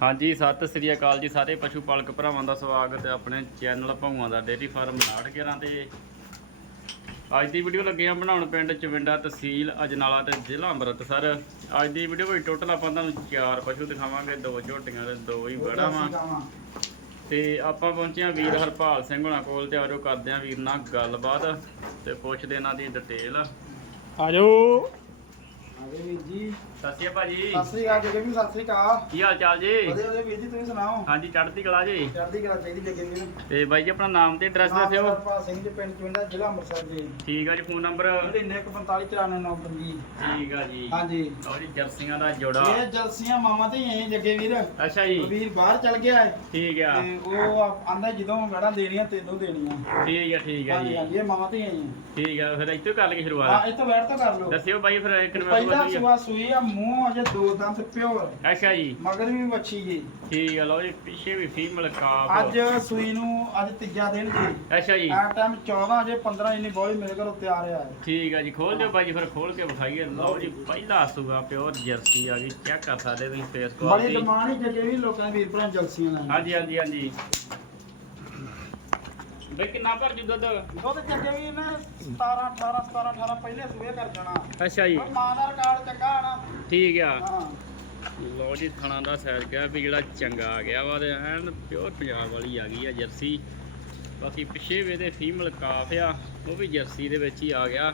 ਹਾਂਜੀ ਸਤਿ ਸ੍ਰੀ ਅਕਾਲ ਜੀ ਸਾਰੇ ਪਸ਼ੂ ਪਾਲਕ ਭਰਾਵਾਂ ਦਾ ਸਵਾਗਤ ਹੈ ਆਪਣੇ ਚੈਨਲ ਭਾਊਆਂ ਦਾ ਡੇਅਰੀ ਫਾਰਮ ਨਾਟਕੇਰਾਂ ਤੇ। ਅੱਜ ਦੀ ਵੀਡੀਓ ਲੱਗੇ ਆ ਬਣਾਉਣ ਪਿੰਡ ਚਵਿੰਡਾ ਤਹਿਸੀਲ ਅਜਨਾਲਾ ਤੇ ਜ਼ਿਲ੍ਹਾ ਅੰਮ੍ਰਿਤਸਰ। ਅੱਜ ਦੀ ਵੀਡੀਓ ਵਿੱਚ ਟੋਟਲ ਆਪਾਂ ਤੁਹਾਨੂੰ ਚਾਰ ਪਸ਼ੂ ਦਿਖਾਵਾਂਗੇ ਦੋ ਝੋਟੀਆਂ ਤੇ ਦੋ ਹੀ ਬੜਾ ਵਾ। ਤੇ ਆਪਾਂ ਪਹੁੰਚੇ ਆ ਵੀਰ ਹਰਪਾਲ ਸਿੰਘ ਹੁਣਾਂ ਕੋਲ ਤੇ ਆਜੋ ਕਰਦੇ ਆ ਵੀਰ ਨਾਲ ਗੱਲਬਾਤ ਤੇ ਪੁੱਛਦੇ ਇਹਨਾਂ ਦੀ ਡਿਟੇਲ ਆਜੋ ਵੀਰ ਜੀ। ਸਤਿ ਸ਼੍ਰੀ ਅਕਾਲ ਜੀ ਸਤਿ ਸ੍ਰੀ ਅਕਾਲ ਜੀ ਵੀ ਸਤਿ ਸ੍ਰੀ ਅਕਾਲ। ਕੀ ਹਾਲ ਚਾਲ ਜੀ? ਵਧੀਆ ਵਧੀਆ ਵੀਰ ਜੀ ਤੁਸੀਂ ਸੁਣਾਓ? ਹਾਂਜੀ ਚੜ੍ਹਦੀ ਕਲਾ ਜੀ। ਚੜ੍ਹਦੀ ਕਲਾ ਚਾਹੀਦੀ ਜੱਗੇ ਵੀਰ ਤੇ ਬਾਈ ਜੀ ਆਪਣਾ ਨਾਮ ਤੇ ਐਡਰੈਸ ਦੱਸਿਓ। ਹਰਪਾਲ ਸਿੰਘ ਜੀ ਪਿੰਡ ਚੁੰਡਾ ਜ਼ਿਲ੍ਹਾ ਅੰਮ੍ਰਿਤਸਰ ਜੀ। ਠੀਕ ਆ ਜੀ ਫੋਨ ਨੰਬਰ 99459499 ਜੀ ਠੀਕ ਆ ਜੀ। ਹਾਂਜੀ। ਲਓ ਜੀ ਜਰਸੀਆਂ ਦਾ ਜੋੜਾ। ਇਹ ਜਲਸੀਆਂ ਮਾਮਾ ਤੇ ਹੀ ਜੱਗੇ ਵੀਰ। ਅੱਛਾ ਜੀ। ਵੀਰ ਬਾਹਰ ਚਲ ਗਿਆ ਹੈ। ਠੀਕ ਆ। ਤੇ ਉਹ ਆਂਦਾ ਜਦੋਂ ਗੜਾ ਦੇਣੀਆਂ ਤੈਨੂੰ ਦੇਣੀਆਂ। ਠੀਕ ਆ ਠੀਕ ਆ ਜੀ। ਹਾਂਜੀ ਇਹ ਮਾਮਾ ਤੇ ਹੀ ਠੀਕ ਆ ਫਿਰ ਇੱਥੇ ਕਰ ਲਈਏ ਹਾਂ ਸ਼ੁਰੂਆਤ। ਇਹ ਤੋਂ ਬੈਠ ਤੋਂ ਕਰ ਲਓ। ਦੱਸਿਓ ਬਾਈ ਫਿਰ ਇੱਕ ਨੰਬਰ ਪਹਿਲਾ ਸੁਆ ਸੂਈ ਆ ਮੂੰਹ ਅਜੇ ਦੋ ਦੰਦ ਪਿਓਰ ਅੱਛਾ ਜੀ। ਮਗਰ ਵੀ ਵੱਛੀ ਜੀ। ਠੀਕ ਆ ਲਓ ਜੀ ਪਿੱਛੇ ਵੀ ਫੀਮੇਲ ਕਾਫ ਅੱਜ ਸੂਈ ਨੂੰ ਅੱਜ ਤੀਜਾ ਦਿਨ ਜੀ। ਅੱਛਾ ਜੀ। ਆ ਟਾਈਮ 14 ਅਜੇ 15 ਇੰਨੀ ਬੋਲੀ ਮੇਰੇ ਘਰੋਂ ਤਿਆਰ ਆ। ਠੀਕ ਆ ਜੀ ਖੋਲ ਦਿਓ ਬਾਈ ਫਿਰ ਖੋਲ ਕੇ ਵਿਖਾਈਏ। ਲਓ ਜੀ ਪਹਿਲਾ ਸੂਗਾ ਪਿਓਰ ਜਰਸੀ ਆ ਗਈ। ਚੈੱਕ ਕਰ ਸਕਦੇ ਤੁਸੀਂ ਫੇਸ ਬੜੀ ਕੁਆਲਿਟੀ ਡਿਮਾਂਡ ਹੀ ਜੱਗੇ ਵੀ ਲੋਕਾਂ ਦੇ ਵੀਰ ਭਰਾ ਜਲਸੀਆਂ ਲੈਣ। ਹਾਂਜੀ ਹਾਂਜੀ ਹਾਂਜੀ। ਬਈ ਕਿੰਨਾ ਭਰ ਜੂ ਦੁੱਧ? ਦੁੱਧ ਜੱਗੇ ਵੀ ਨੇ 17 18 17 18 ਪਹਿਲੇ ਸੂਏ ਕਰ ਜਾਣਾ ਅੱਛਾ ਜੀ। ਪਰ ਮਾਂ ਦਾ ਰਿਕਾਰਡ ਚੰਗਾ ਆਣਾ। ਠੀਕ ਆ। ਲੋ ਜੀ ਥਣਾ ਦਾ ਸਾਈਜ਼ ਕਿਹਾ ਵੀ ਜਿਹੜਾ ਚੰਗਾ ਆ ਗਿਆ ਵਾ ਤੇ ਐਨ ਪਿਓਰ ਪੰਜਾਬ ਵਾਲੀ ਆ ਗਈ ਆ ਜਰਸੀ। ਬਾਕੀ ਪਿੱਛੇ ਵੀ ਇਹਦੇ ਫੀਮੇਲ ਕਾਫ ਆ ਉਹ ਵੀ ਜਰਸੀ ਦੇ ਵਿੱਚ ਹੀ ਆ ਗਿਆ।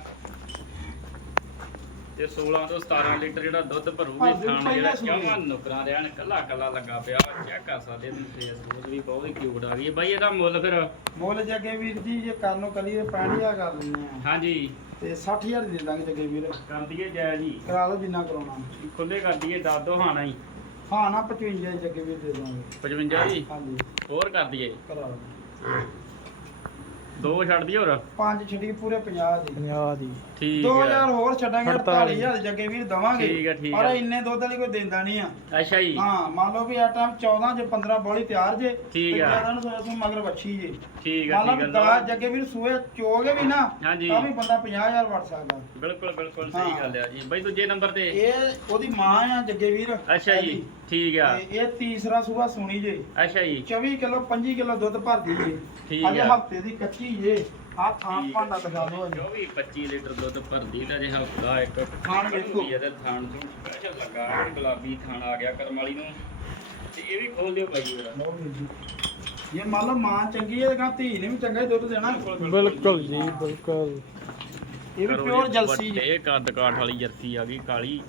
ਤੇ 16 ਤੋਂ 17 ਲੀਟਰ ਜਿਹੜਾ ਦੁੱਧ ਭਰੂਗੀ ਥਣ ਜਿਹੜਾ। ਕਿਉਂ ਨੁਕਰਾਂ ਐਨ ਕੱਲਾ ਕੱਲਾ ਲੱਗਾ ਪਿਆ ਚੈੱਕ ਕਰ ਸਕਦੇ ਤੁਸੀਂ ਫੇਸ ਫੂਸ ਵੀ ਬਹੁਤ ਹੀ ਕਿਊਟ ਆ ਗਈ। ਹੈ। ਬਾਈ ਇਹਦਾ ਮੁੱਲ ਫਿਰ? ਮੁੱਲ ਜੱਗੇ ਵੀਰ ਜੀ ਜੇ ਕਰਨ ਨੂੰ ਕਰੀਏ 65000 ਕਰ ਲੈਂਦੇ ਆ। ਹਾਂਜੀ। ਤੇ 60000 ਦੇ ਦਾਂਗੇ ਜੱਗੇ ਵੀਰ। ਕਰ ਦਈਏ ਜੈ ਜੀ ਕਰਾ ਲਓ ਜਿੰਨਾ ਕਰਾਉਣਾ। ਖੁੱਲੇ ਕਰ ਦਈਏ ਦੱਸ ਦੋ ਹਾਣਾ ਹੀ। ਹਾਂ ਨਾ 55 ਜੱਗੇ ਵੀਰ ਦੇ ਦਾਂਗੇ। 55 ਜੀ ਹਾਂਜੀ। ਹੋਰ ਕਰ ਦਈਏ। ਕਰਾ ਲਓ। ਦੋ ਛੱਡ ਦਈਏ ਹੋਰ? ਪੰਜ ਛੱਡੀ ਪੂਰੇ 50 ਦੀ। 50 ਦੀ। ਠੀਕ 2000 ਹੈ। ਹੋਰ ਛੱਡਾਂਗੇ 48 48000 ਜੱਗੇ ਵੀਰ ਦਵਾਂਗੇ। ਠੀਕ ਹੈ, ਠੀਕ ਪਰ ਹੈ। ਇੰਨੇ ਦੁੱਧ ਵਾਲੀ ਕੋਈ ਦਿੰਦਾ ਨਹੀਂ ਆ। ਅੱਛਾ ਜੀ। ਹਾਂ ਮੰਨ ਲਓ ਵੀ ਆ ਟਾਈਮ 14 ਜੇ 15 ਬੋਲੀ ਤਿਆਰ ਜੇ ਠੀਕ ਆ। ਜ਼ਿਆਦਾ ਨੂੰ ਸੋਚ ਮਗਰ ਵੱਛੀ ਜੇ। ਠੀਕ ਹੈ ਠੀਕ ਹੈ ਦਵਾ ਜੱਗੇ ਵੀਰ ਸੂਏ ਚੋਗੇ ਵੀ ਨਾ। ਤਾਂ ਵੀ ਬੰਦਾ 50000 ਵੜ ਸਕਦਾ। ਬਿਲਕੁਲ ਬਿਲਕੁਲ ਸਹੀ ਹਾਂ। ਗੱਲ ਆ ਜੀ। ਬਈ ਦੂਜੇ ਨੰਬਰ ਤੇ। ਇਹ ਉਹਦੀ ਮਾਂ ਆ ਜੱਗੇ ਵੀਰ। ਅੱਛਾ ਜੀ ਠੀਕ ਆ। ਇਹ ਤੀਸਰਾ ਸੂਆ ਸੁਣੀ ਜੇ। ਅੱਛਾ ਜੀ। 24 ਕਿਲੋ 25 ਕਿਲੋ ਦੁੱਧ ਭਰਦੀ ਜੇ ਠੀਕ ਅਜੇ ਆ। ਹਫ਼ਤੇ ਦੀ ਕੱਚੀ ਜੇ ਆ ਥਾਂ ਠੀਕ ਭਾਂਡਾ ਆ। ਦਿਖਾ ਦਿਓ ਅਜੇ 24 25 ਲੀਟਰ ਦੁੱਧ ਭਰਦੀ ਤਾਂ ਜੇ ਹਫਤਾ ਇੱਕ ਥਾਣ ਵੇਖੋ। ਇਹਦੇ ਥਾਣ ਤੋਂ ਸਪੈਸ਼ਲ ਲੱਗਾ। ਐਨ ਗੁਲਾਬੀ ਥਾਣ ਆ ਗਿਆ ਕਰਮ ਵਾਲੀ ਨੂੰ। ਤੇ ਇਹ ਵੀ ਖੋਲ ਦਿਓ ਬਾਈ ਜਰਾ ਲਓ ਵੀਰ ਜੀ। ਜੇ ਮੰਨ ਲਓ ਮਾਂ ਚੰਗੀ ਹੈ ਤਾਂ ਧੀ ਨੇ ਵੀ ਚੰਗਾ ਹੀ ਦੁੱਧ ਦੇਣਾ। ਬਿਲਕੁਲ ਜੀ ਬਿਲਕੁਲ। ਇਹ ਵੀ ਪਿਓਰ ਜਲਸੀ ਜੇ ਵੱਡੇ ਕੱਦ ਕਾਠ ਵਾਲੀ ਜਰਸੀ ਆ ਗਈ ਕਾਲੀ।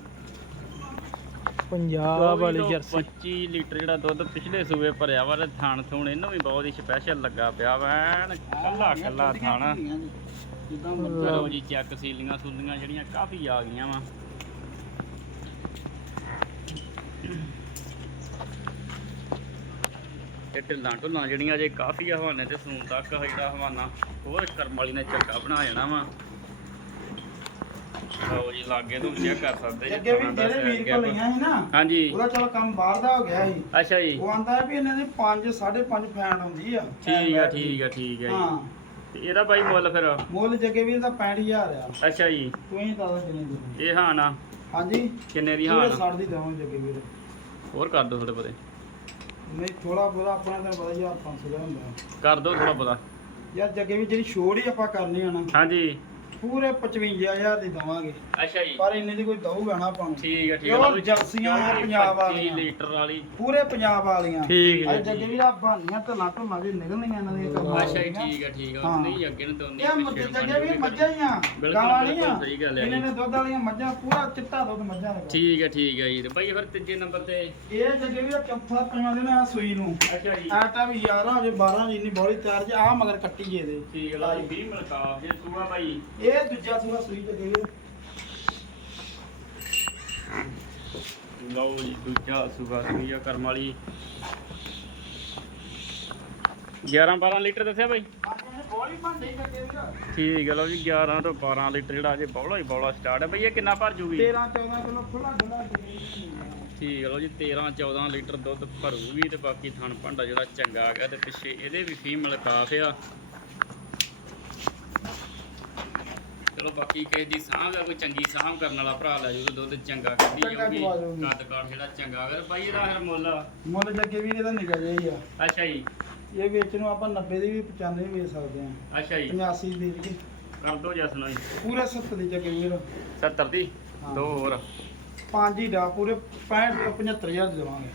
ਪੰਜਾਬ ਵਾਲੀ ਜਰਸੀ। 25 ਲੀਟਰ ਜਿਹੜਾ ਦੁੱਧ ਪਿਛਲੇ ਸੂਏ ਭਰਿਆ ਵਾ ਤੇ ਥਾਣ ਥੂਣ ਇਹਨੂੰ ਵੀ ਬਹੁਤ ਹੀ ਸਪੈਸ਼ਲ ਲੱਗਾ ਪਿਆ ਵਾ ਐਨ ਕੱਲਾ ਕੱਲਾ ਥਾਣਾ। ਜਿੱਦਾਂ ਚਲੋ ਜੀ ਚੱਕ ਸੀਲੀਆਂ ਸੂਲੀਆਂ ਜਿਹੜੀਆਂ ਕਾਫੀ ਆ ਗਈਆਂ ਵਾ। ਤੇ ਢਿੱਲਾਂ ਢੁੱਲਾਂ ਜਿਹੜੀਆਂ ਜੇ ਕਾਫੀ ਆ ਹਵਾਨੇ ਤੇ ਸੂਨ ਤੱਕ ਜਿਹੜਾ ਹਵਾਨਾ। ਹੋਰ ਕਰਮ ਵਾਲੀ ਨੇ ਚੱਕਾ ਬਣਾ ਜਾਣਾ ਵਾ। ਲਓ ਜੀ ਲਾਗੇ ਤੋਂ ਚੈੱਕ ਕਰ ਸਕਦੇ ਜੀ ਅੱਗੇ ਵੀ ਥਾਣਾ ਦਾ ਜਿਹੜੇ size ਵੀਰ gap। ਕੋਲ ਲਈਆਂ ਸੀ ਨਾ ਹਾਂਜੀ। ਉਹਦਾ ਚਲ ਕੰਮ ਬਾਹਰ ਦਾ ਹੋ ਗਿਆ ਸੀ। ਅੱਛਾ ਜੀ। ਉਹ ਆਂਦਾ ਵੀ ਇਹਨਾਂ ਦੀ 5 5.5 ਫੈਨ ਆਉਂਦੀ ਆ। ਠੀਕ ਆ ਠੀਕ ਆ ਠੀਕ ਆ ਜੀ। ਹਾਂ। ਤੇ ਇਹਦਾ ਬਾਈ ਮੁੱਲ ਫਿਰ? ਮੁੱਲ ਜੱਗੇ ਵੀਰ ਦਾ 65000 ਆ। ਅੱਛਾ ਜੀ। ਤੂੰ ਹੀ ਦੱਸ ਕਿੰਨੇ ਦੀ ਇਹ ਹਾਂ ਨਾ ਹਾਂਜੀ। ਕਿੰਨੇ ਦੀ ਪੂਰੇ ਹਾਂ 60 ਦੀ ਦਵਾਂਗੇ ਜੱਗੇ ਵੀਰ। ਹੋਰ ਕਰ ਦੋ ਥੋੜੇ ਬਤੇ ਨਹੀਂ ਥੋੜਾ ਬਹੁਤਾ ਆਪਣਾ ਤਾਂ ਪਤਾ ਯਾਰ 500 ਦਾ ਹੁੰਦਾ। ਕਰ ਦੋ ਥੋੜਾ ਬਤਾ ਯਾਰ ਜੱਗੇ ਵੀ ਜਿਹੜੀ ਛੋੜ ਹੀ ਆਪਾਂ ਕਰਨੀ ਆ ਨਾ। ਹਾਂਜੀ। ਪੂਰੇ 55000 ਦੀ ਦਵਾਂਗੇ। ਅੱਛਾ ਜੀ। ਪਰ ਇੰਨੇ ਦੀ ਕੋਈ ਦਊਗਾ ਨਾ ਆਪਾਂ ਨੂੰ। ਠੀਕ ਆ ਠੀਕ ਆ। ਲਓ ਜਰਸੀਆਂ ਆ ਪੂਰੀ ਪੰਜਾਬ 25 ਵਾਲੀਆਂ। ਲੀਟਰ ਵਾਲੀ। ਪੂਰੇ ਪੰਜਾਬ ਵਾਲੀਆਂ। ਠੀਕ ਹੈ ਅੱਜ ਜੱਗੇ ਵੀ ਆ ਬਾਨੀਆਂ ਢਲਾਂ ਢਲਾਂ ਦੀ ਨਿਕਲਣੀਆਂ ਇਹਨਾਂ ਦੀਆਂ ਕੰਮਾਂ ਅੱਛਾ ਜੀ ਵਾਲੀਆਂ। ਠੀਕ ਆ ਠੀਕ ਹਾਂ। ਨਹੀਂ ਅੱਗੇ ਨੂੰ ਤਾਂ ਉਨੀ ਇਹ ਮੱਝਾਂ ਜੱਗੇ ਵੀ ਮੱਝਾਂ ਹੀ ਆ। ਬਿਲਕੁਲ, ਗਾਵਾਂ ਨਹੀਂ ਆ ਬਿਲਕੁਲ ਸਹੀ ਗੱਲ ਹੈ ਇਹਨਾਂ ਜੀ। ਨੇ ਦੁੱਧ ਵਾਲੀਆਂ? ਮੱਝਾਂ ਪੂਰਾ ਚਿੱਟਾ ਦੁੱਧ ਮੱਝਾਂ ਦਾ। ਠੀਕ ਆ ਠੀਕ ਆ ਜੀ। ਤੇ ਬਾਈ ਫਿਰ ਤੀਜੇ ਨੰਬਰ ਤੇ। ਇਹ ਜੱਗੇ ਵੀ ਚੌਥਾ ਪੰਜਵਾਂ ਦਿਨ ਆ ਸੂਈ ਨੂੰ। ਅੱਛਾ ਜੀ। ਆਟਾ ਵੀ 11 ਵਜੇ 12 ਵਜੇ ਇੰਨੀ ਬੋਲੀ ਤਿਆਰ ਜੇ ਆ ਮਗਰ ਕੱਟੀ ਜੇ ਦੇ ਠੀਕ ਆ। ਲਓ ਜੀ 20 ਮਲਕਾਬ ਜੇ ਸੂਆ ਬਾਈ। ਇਹ ਦੂਜਾ ਸੂਆ ਸੂਈ ਜੱਗੇ ਵੀ ਲਓ ਜੀ ਦੂਜਾ ਸੂਆ ਸੂਈ ਆ ਕਰਮ ਵਾਲੀ। 11 12 ਲੀਟਰ ਦੱਸਿਆ ਬਾਈ? ਠੀਕ ਹੈ ਲਓ ਜੀ 11 ਤੋਂ 12 ਲੀਟਰ ਜਿਹੜਾ ਅਜੇ ਬੌਲਾ ਹੀ ਬੌਲਾ ਸਟਾਰਟ ਹੈ ਬਈ ਇਹ ਕਿੰਨਾ ਭਰ ਜੂਗੀ? 13 14 ਕਿਲੋ ਖੁੱਲਾ ਖੁੱਲਾ ਠੀਕ ਹੈ ਲਓ ਜੀ 13 14 ਲੀਟਰ ਦੁੱਧ ਭਰੂਗੀ ਤੇ ਬਾਕੀ ਥਣ ਭਾਂਡਾ ਜਿਹੜਾ ਚੰਗਾ ਆ ਗਿਆ ਤੇ ਪਿੱਛੇ ਇਹਦੇ ਵੀ ਫੀਮੇਲ ਕਾਫ ਆ। ਚਲੋ ਬਾਕੀ ਕਿਸੇ ਦੀ ਸਾਂਭ ਆ ਕੋਈ ਚੰਗੀ ਸਾਂਭ ਕਰਨ ਵਾਲਾ ਭਰਾ ਲੈ ਜੂ ਦੁੱਧ ਚੰਗਾ ਕੱਢੀ ਚੰਗਾ ਜਾਊਗੀ। ਕੱਦ ਕਾਠ ਜਿਹੜਾ ਚੰਗਾ ਅਗਰ ਭਾਈ ਇਹਦਾ ਫਿਰ ਮੁੱਲ ਮੁੱਲ ਜੱਗੇ ਵੀਰ ਇਹਦਾ ਨਿਕਲ ਜਾਈ ਆ। ਅੱਛਾ ਜੀ। ਇਹ ਵੇਚਣ ਨੂੰ ਆਪਾਂ 90 ਦੀ ਵੀ 95 ਵੀ ਵੇਚ ਸਕਦੇ ਆ ਅੱਛਾ ਜੀ। 85 ਦੇ ਕੇ। ਕਰ ਦੋ ਜਸਨੋ ਜੀ ਪੂਰੇ 70 ਦੀ ਜੱਗੇ ਵੀਰ। 70 ਦੀ? ਹਾਂ। ਦੋ ਹੋਰ। ਪੰਜ ਹੀ ਡਾ ਪੂਰੇ 65 75000 ਦੇ ਦੇਵਾਂਗੇ।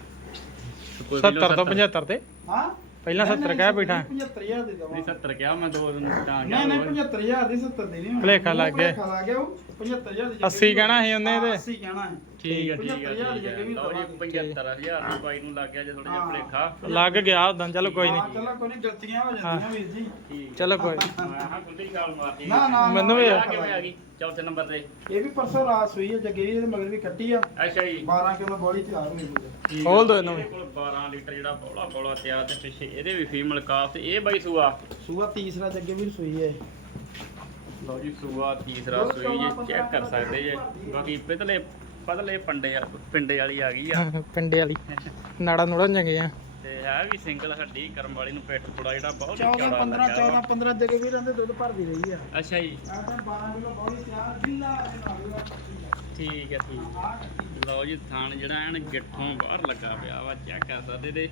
ਕੋਈ 70 ਤੋਂ 75 ਤੇ। ਹਾਂ। ਪਹਿਲਾਂ 70 ਕਹਿ ਬੈਠਾ। 75000 ਦੇ ਨਹੀਂ ਦੇਵਾਂਗੇ 70 ਕਿਹਾ ਮੈਂ ਦੋ ਦਿਨ ਤਾਂ ਨਹੀਂ ਨਹੀਂ 75000 ਦੀ 70 ਦੀ ਨਹੀਂ ਭੁਲੇਖਾ ਲੱਗ ਗਿਆ। ਭੁਲੇਖਾ ਲੱਗ ਗਿਆ ਉਹ 75000 ਦੀ 80 ਕਹਿਣਾ ਸੀ ਉਹਨੇ ਇਹਦੇ। 80 ਕਹਿਣਾ ਹੈ। ਠੀਕ ਹੈ ਠੀਕ ਹੈ 75,000 ਠੀਕ ਹੈ ਦੀ ਲਓ ਜੀ ਦੇਵਾਂਗੇ। 75000 ਦੀ ਬਾਈ ਨੂੰ ਲੱਗ ਗਿਆ ਜੇ ਥੋੜਾ ਜਿਹਾ ਹਾਂ। ਭਲੇਖਾ। ਲੱਗ ਗਿਆ ਉਦਾਂ ਚਲੋ ਕੋਈ ਨਹੀਂ। ਚਲੋ ਕੋਈ ਨਹੀਂ ਗਲਤੀਆਂ ਹੋ ਜਾਂਦੀਆਂ ਵੀਰ ਜੀ। ਠੀਕ। ਚਲੋ ਕੋਈ ਨੀ। ਮੈਂ ਹਾਂ ਗੁੱਡੀ ਗਾਲ ਮਾਰਦੀ ਨਾ ਨਾ ਮੈਨੂੰ ਵੀ ਆ। ਕਿਵੇਂ ਆ ਗਈ? ਚੌਥੇ ਨੰਬਰ ਤੇ। ਇਹ ਵੀ ਪਰਸੋਂ ਰਾਤ ਸੂਈ ਹੈ ਜੱਗੇ ਇਹਦੇ ਮਗਰ ਵੀ ਕੱਟੀ ਆ। ਅੱਛਾ ਜੀ। 12 ਕਿਲੋ ਬੋਲੀ ਤਿਆਰ ਹੋਈ ਹੋਈ ਹੈ ਖੋਲ ਦਿਓ ਇਹਨੂੰ ਇਹਦੇ ਕੋਲ 12 ਲੀਟਰ ਜਿਹੜਾ ਬੋਲਾ ਬੋਲਾ ਤਿਆਰ ਤੇ ਪਿੱਛੇ ਇਹਦੇ ਵੀ ਫੀਮੇਲ ਕਾਫ ਤੇ ਇਹ ਬਾਈ ਸੂਆ? ਸੂਆ ਤੀਸਰਾ ਜੱਗੇ ਵੀ ਸੂਈ ਹੈ ਲਓ ਜੀ ਸੂਆ ਤੀਸਰਾ ਸੂਈ ਜੇ ਚੈੱਕ ਕਰ ਸਕਦੇ ਜੇ। ਬਾਕੀ ਪਤਲੇ ਪਤਲੇ ਪੰਡੇ ਆ ਪਿੰਡੇ ਵਾਲੀ ਆ ਗਈ ਆ। ਪਿੰਡੇ ਵਾਲੀ। ਨਾੜਾ ਨੂੜਾ ਚੰਗੇ ਆ ਤੇ ਹੈ ਵੀ ਸਿੰਗਲ ਹੱਡੀ ਕਰਮ ਵਾਲੀ ਨੂੰ ਪਿੱਠ ਥੋੜਾ ਜਿਹੜਾ ਬਹੁਤ 14 ਚੌੜਾ 15 ਲੱਗਾ 14 ਵਾ। 15 ਜੱਗੇ ਵੀ ਰਹਿੰਦੇ ਦੁੱਧ ਭਰਦੀ ਰਹੀ ਆ। ਅੱਛਾ ਜੀ। ਆ ਤਾਂ 12 ਕਿਲੋ ਬੋਲੀ ਤਿਆਰ ਜਿੰਨਾ ਠੀਕ ਹੈ ਠੀਕ ਲਓ ਜੀ ਥਾਣ ਜਿਹੜਾ ਐਨ ਗਿੱਠੋਂ ਬਾਹਰ ਲੱਗਾ ਪਿਆ ਵਾ ਚੈੱਕ ਕਰ ਸਕਦੇ ਤੇ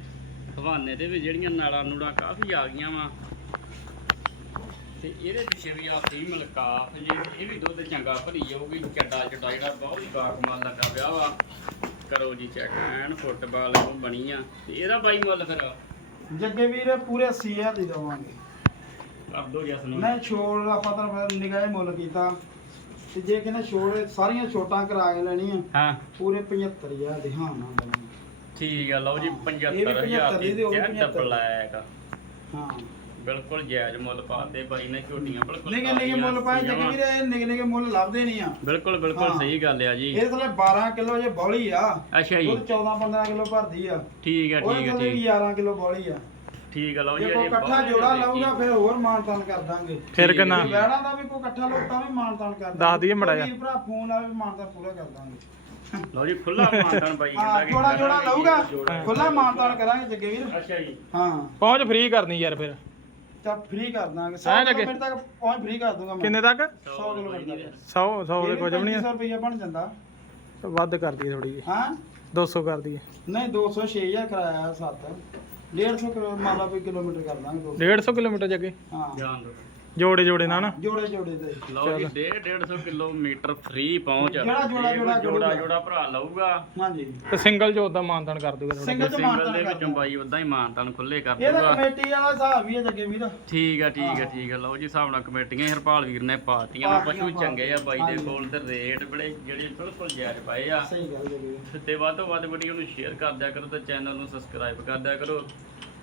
ਹਵਾਨੇ ਦੇ ਵੀ ਜਿਹੜੀਆਂ ਨਾਲਾਂ ਨੂੜਾਂ ਕਾਫੀ ਆ ਗਈਆਂ ਵਾ। ਤੇ ਇਹਦੇ ਪਿੱਛੇ ਵੀ ਆ ਫੀਮੇਲ ਕਾਫ ਜੀ ਇਹ ਵੀ ਦੁੱਧ ਚੰਗਾ ਭਰੀ ਜਾਊਗੀ ਚੱਡਾ ਚੱਡਾ ਜਿਹੜਾ ਬਹੁਤ ਹੀ ਬਾਕਮਾਲ ਲੱਗਾ ਪਿਆ ਵਾ। ਕਰੋ ਜੀ ਚੈੱਕ ਐਨ ਫੁੱਟਬਾਲ ਉਹ ਬਣੀ ਆ। ਤੇ ਇਹਦਾ ਬਾਈ ਮੁੱਲ ਫਿਰ? ਜੱਗੇ ਵੀਰ ਪੂਰੇ 80000 ਦੀ ਦੇਵਾਂਗੇ। ਕਰ ਦੋ ਜਸ ਨੂੰ। ਨਹੀਂ ਛੋੜ ਆਪਾਂ ਤਾਂ ਨਿਗਾਹ ਮੁੱਲ ਕੀਤਾ। ਤੇ ਜੇ ਕਿਨੇ ਛੋੜ ਸਾਰੀਆਂ ਛੋਟਾਂ ਕਰਾ ਕੇ ਲੈਣੀਆਂ ਹਾਂ। ਪੂਰੇ 75000 ਦੇ ਹਾਂ ਨਾ ਠੀਕ ਆ ਲਓ ਜੀ ਇਹ ਵੀ 75000 ਦੀ 75 ਬਲੈਕ ਹਾਂ। ਬਿਲਕੁਲ ਜਾਇਜ਼ ਮੁੱਲ ਪਾਤੇ ਬਾਈ ਨੇ ਝੋਟੀਆਂ ਬਿਲਕੁਲ ਨਿਗੇ ਨਿਗੇ ਮੁੱਲ ਪਾਏ ਜੱਗੇ ਵੀਰ ਇਹ ਨਿਗੇ ਨਿਗੇ ਮੁੱਲ ਲੱਭਦੇ ਨਹੀਂ ਆ। ਬਿਲਕੁਲ ਬਿਲਕੁਲ ਹਾਂ। ਸਹੀ ਗੱਲ ਆ ਜੀ। ਇਹ ਥੱਲੇ 12 ਕਿਲੋ ਜੇ ਬੌਲੀ ਆ। ਅੱਛਾ ਜੀ। ਉਹ 14 15 ਕਿਲੋ ਭਰਦੀ ਆ। ਠੀਕ ਆ ਠੀਕ ਆ ਥੱਲੇ ਠੀਕ। 11 ਕਿਲੋ ਬੌਲੀ ਆ। ਠੀਕ ਆ ਲਓ ਜੀ ਜੇ ਕੋਈ ਇਕੱਠਾ ਜੋੜਾ। ਲਊਗਾ ਫਿਰ ਹੋਰ ਮਾਨਤਾਨ ਕਰ ਦਾਂਗੇ। ਫਿਰ ਕਿੰਨਾ? ਬਹਿਣਾ ਦਾ ਵੀ ਕੋਈ ਇਕੱਠਾ ਲਊ ਤਾਂ ਵੀ ਮਾਨਤਾਨ ਕਰ ਦਾਂਗੇ। ਦੱਸ ਦਈਏ ਮਾੜਾ ਜਿਹਾ। ਵੀਰ ਭਰਾ ਫੋਨ ਆਵੇ ਮਾਨਤਾਨ ਪੂਰਾ ਕਰ ਦਾਂਗੇ। ਲਓ ਜੀ ਖੁੱਲਾ ਮਾਨਤਨ ਬਾਈ ਹਾਂ ਜੋੜਾ ਜੋੜਾ ਲਊਗਾ। ਖੁੱਲਾ ਮਾਨਤਾਨ ਕਰਾਂਗੇ ਜੱਗੇ ਵੀਰ। ਅੱਛਾ ਜੀ। ਹਾਂ। ਪਹੁੰਚ ਫ੍ਰੀ ਕਰਨੀ ਯਾਰ ਫਿਰ। ਤਾਂ ਫ੍ਰੀ ਕਰ ਦਾਂਗੇ। ਹਾਂ 100 ਜੱਗੇ। ਕਿਲੋਮੀਟਰ ਤੱਕ ਪਹੁੰਚ ਫ੍ਰੀ ਕਰ ਦੂੰਗਾ ਮੈਂ। ਕਿੰਨੇ ਤੱਕ? 100 ਕਿਲੋਮੀਟਰ ਤੱਕ। 100 100 ਦੇ ਕੁਝ ਵੀ ਨਹੀਂ 100 ਰੁਪਇਆ ਬਣ ਜਾਂਦਾ। ਵੱਧ ਕਰ ਦਈਏ ਥੋੜੀ ਜੀ ਹਾਂ? 200 ਕਰ ਦਈਏ। ਨਹੀਂ 200 6000 ਕਰਾਇਆ 7 150 ਕਿਲੋ ਮੰਨ ਲਾ ਵੀ ਕਿਲੋਮੀਟਰ ਕਰ ਦਾਂਗੇ 150 ਕਿਲੋਮੀਟਰ ਜੱਗੇ। ਹਾਂ। ਜਾਣ ਦੋ। ਜੋੜੇ ਜੋੜੇ ਨਾ। ਨਾ ਜੋੜੇ ਜੋੜੇ ਤੇ। ਲਓ ਜੀ 1.5 150 ਕਿਲੋਮੀਟਰ ਫ੍ਰੀ ਪਹੁੰਚ ਜਿਹੜਾ ਜੋੜਾ- ਜੋੜਾ ਜੋੜਾ ਜੋੜਾ। ਭਰਾ ਲਊਗਾ। ਹਾਂਜੀ। ਤੇ ਸਿੰਗਲ ਜੋ ਉਦਾਂ ਮਾਨਤਾਨ ਕਰ ਦੂਗਾ ਸਿੰਗਲ ਸਿੰਗਲ ਮਾਨਤਾਨ ਦੇ ਵਿੱਚੋਂ ਬਾਈ ਉਦਾਂ ਹੀ ਮਾਨਤਨ ਖੁੱਲੇ ਕਰ ਇਹਦਾ ਦੂਗਾ। ਕਮੇਟੀ ਵਾਲਾ ਹਿਸਾਬ ਵੀ ਹੈ ਜੱਗੇ ਵੀਰ। ਠੀਕ ਆ ਠੀਕ ਆ। ਠੀਕ ਆ। ਲਓ ਜੀ ਹਿਸਾਬ ਨਾਲ ਕਮੇਟੀਆਂ ਹਰਪਾਲ ਵੀਰ ਨੇ ਪਾਤੀਆਂ ਪਸ਼ੂ ਚੰਗੇ ਆ ਬਾਈ ਦੇ। ਕੋਲ ਤੇ ਰੇਟ ਬੜੇ ਜਿਹੜੇ ਬਿਲਕੁਲ ਜਾਇਜ਼ ਪਏ ਆ। ਸਹੀ ਗੱਲ ਜੱਗੇ ਤੇ ਵੱਧ ਤੋਂ ਵੱਧ ਵੀਡੀਓ ਨੂੰ ਸ਼ੇਅਰ ਕਰ ਦਿਆ ਕਰੋ ਤੇ ਚੈਨਲ ਨੂੰ ਸਬਸਕ੍ਰਾਈਬ ਕਰ ਦਿਆ ਕਰੋ।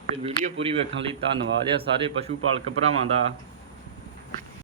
ਤੇ ਵੀਡੀਓ ਪੂਰੀ ਵੇਖਣ ਲਈ ਧੰਨਵਾਦ ਆ ਸਾਰੇ ਪਸ਼ੂ ਪਾਲਕ ਭਰਾਵਾਂ ਦਾ।